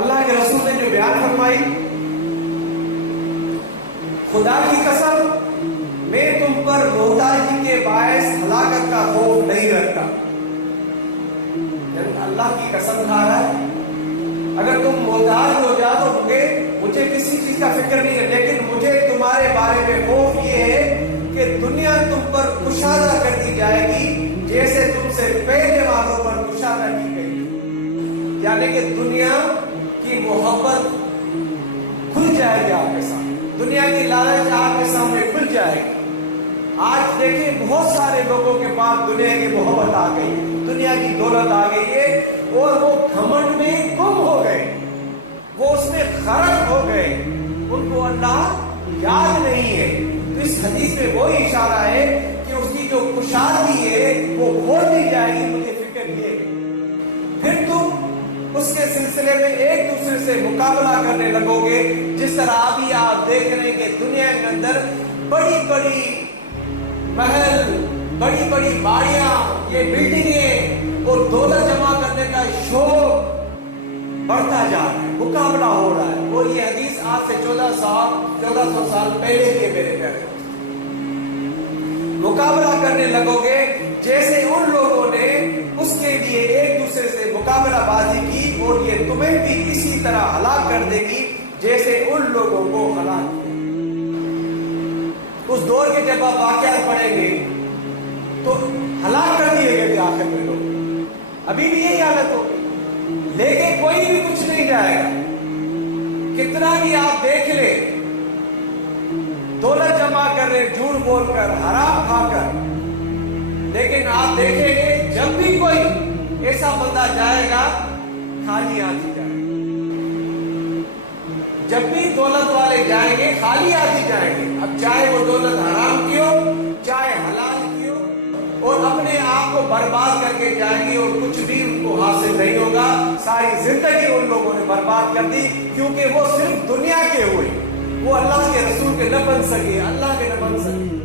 اللہ کے رسول نے جو بیان فرمائی، خدا کی قسم میں تم پر محتاجی کے باعث ہلاکت کا خوف نہیں رکھتا. اللہ کی قسم کھا رہا ہے اگر تم محتاج ہو جاؤ تو مجھے کسی چیز کا فکر نہیں ہے، لیکن مجھے تمہارے بارے میں خوف یہ ہے کہ دنیا تم پر کشادہ کر دی جائے گی جیسے تم سے پہلے والوں پر کشادہ کی گئی. یعنی کہ دنیا کی محبت کھل جائے گی آپ کے سامنے، دنیا کی لالچ آپ کے سامنے کھل جائے گی. آج دیکھیں بہت سارے لوگوں کے پاس دنیا کی محبت آ گئی، دنیا کی دولت آ گئی ہے، اور وہ گھمنڈ میں گم ہو گئے، وہ اس میں غرق ہو گئے، ان کو اللہ یاد نہیں ہے. تو اس حدیث میں وہی اشارہ ہے کہ اس کی جو کشادگی ہے وہ کھول دی جائے گی. مجھے فکر یہ ہے پھر تم اس کے سلسلے میں ایک دوسرے سے مقابلہ کرنے لگو گے، جس طرح ابھی آپ دیکھ رہے ہیں کہ دنیا کے اندر بڑی بڑی محل، بڑی بڑی باڑیاں، یہ بلڈنگیں اور دولت جمع کرنے کا شوق بڑھتا جا رہا ہے، مقابلہ ہو رہا ہے. اور یہ حدیث آج سے 1400 سال پہلے کے میرے پیارے مقابلہ کرنے لگو گے جیسے ان لوگوں نے اس کے لیے ایک دوسرے سے مقابلہ بازی کی، اور یہ تمہیں بھی اسی طرح ہلاک کر دے گی جیسے ان لوگوں کو ہلاک کیا. اس دور کے جب آپ واقعات پڑھیں گے تو ہلاک کر دیے گئے تھے آخر میں لوگ، ابھی بھی یہی حالت ہوگی، لیکن کوئی بھی کچھ نہیں جائے گا. کتنا بھی آپ دیکھ لیں دولت جمع کر رہے، جھوٹ بول کر، حرام کھا کر، لیکن آپ دیکھیں گے جب بھی کوئی ایسا بندہ جائے گا خالی ہاتھ ہی جائے گا. جب بھی دولت والے جائیں گے خالی ہاتھ ہی جائیں گے. اب چاہے وہ دولت حرام کی ہو چاہے حلال کی ہو، اور اپنے آپ کو برباد کر کے جائیں گے، اور کچھ بھی ان کو حاصل نہیں ہوگا. ساری زندگی ان لوگوں نے برباد کر دی، کیونکہ وہ صرف دنیا کے ہوئے، وہ اللہ کے رسول کے نہ بن سکے، اللہ کے نہ بن سکے.